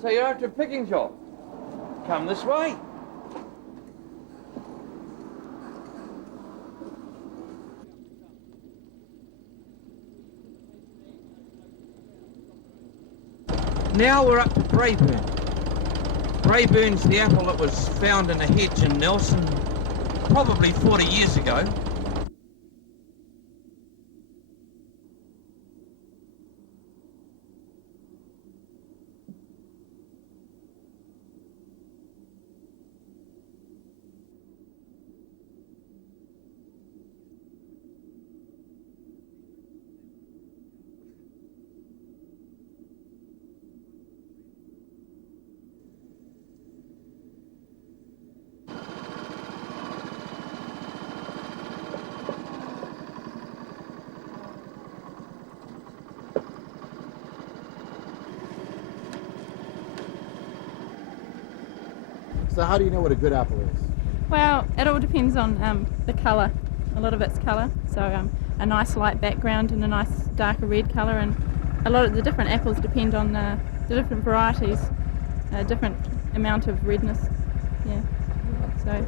So you're after a picking job? Come this way. Now we're up to Braeburn. Braeburn's the apple that was found in a hedge in Nelson probably 40 years ago. So how do you know what a good apple is? Well, it all depends on the colour, a lot of its colour. So a nice light background and a nice darker red colour, and a lot of the different apples depend on the different varieties, a different amount of redness. Yeah. So.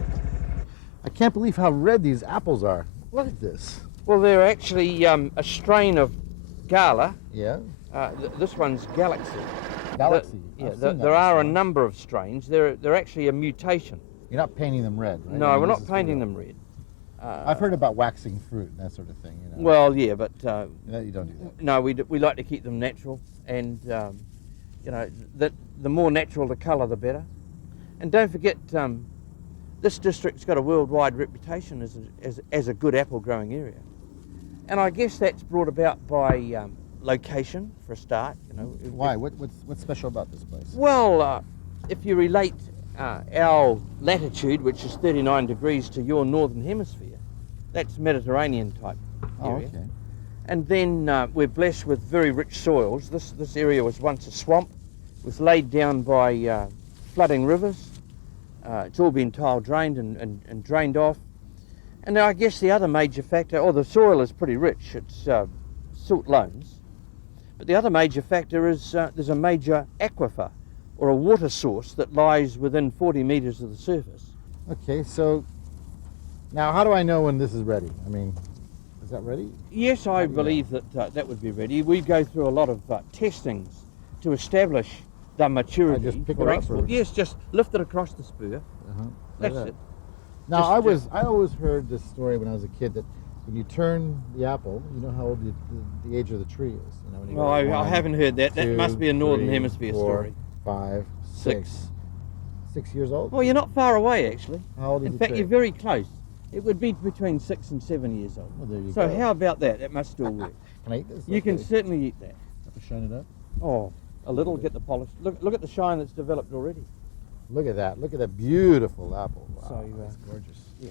I can't believe how red these apples are. Look at this. Well, they're actually a strain of Gala. Yeah. This one's Galaxy. Galaxy. There are a number of strains. They're actually a mutation. You're not painting them red, right? No, we're not painting them red. I've heard about waxing fruit and that sort of thing. You know. Well, yeah, but no, you don't do that. No, we like to keep them natural, and you know, the more natural the colour, the better. And don't forget, this district's got a worldwide reputation as a good apple growing area, and I guess that's brought about by location for a start. You know. Why? What's special about this place? Well, if you relate our latitude, which is 39 degrees, to your northern hemisphere, that's Mediterranean type area. Oh, okay. And then we're blessed with very rich soils. This area was once a swamp, was laid down by flooding rivers. It's all been tile drained and drained off. And I guess the other major factor, the soil is pretty rich, it's silt loams. But the other major factor is there's a major aquifer, or a water source, that lies within 40 metres of the surface. Okay, so now how do I know when this is ready? I mean, is that ready? Yes, I believe that that would be ready. We go through a lot of testings to establish the maturity. I just pick for it up, export. or? Yes, just lift it across the spur. Like That's that. it. Now, Just- I always heard this story when I was a kid, that when you turn the apple, you know how old the age of the tree is. You know, when you Well, go I one, haven't heard that. That two, must be a Northern three, Hemisphere 4, story. 5, 6. 6 years old? Well, you're not far away, actually. How old is In the fact, tree? you're very close. It would be between 6 and 7 years old. Well, there you So go. how about that? That must still work. Can I eat this? You can Okay. certainly eat that. Have to shine it up. Oh, a little, get the polish. Look at the shine that's developed already. Look at that. Look at that beautiful apple. Wow, So, that's gorgeous. Yeah.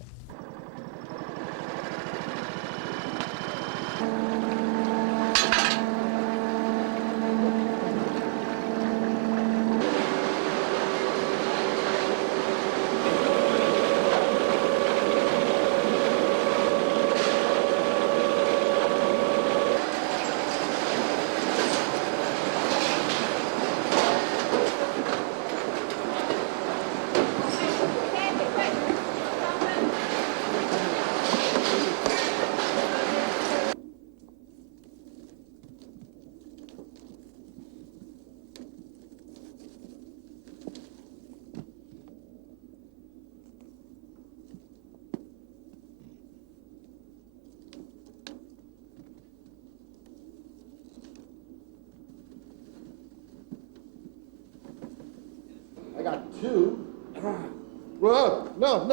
I got 2. Whoa! No!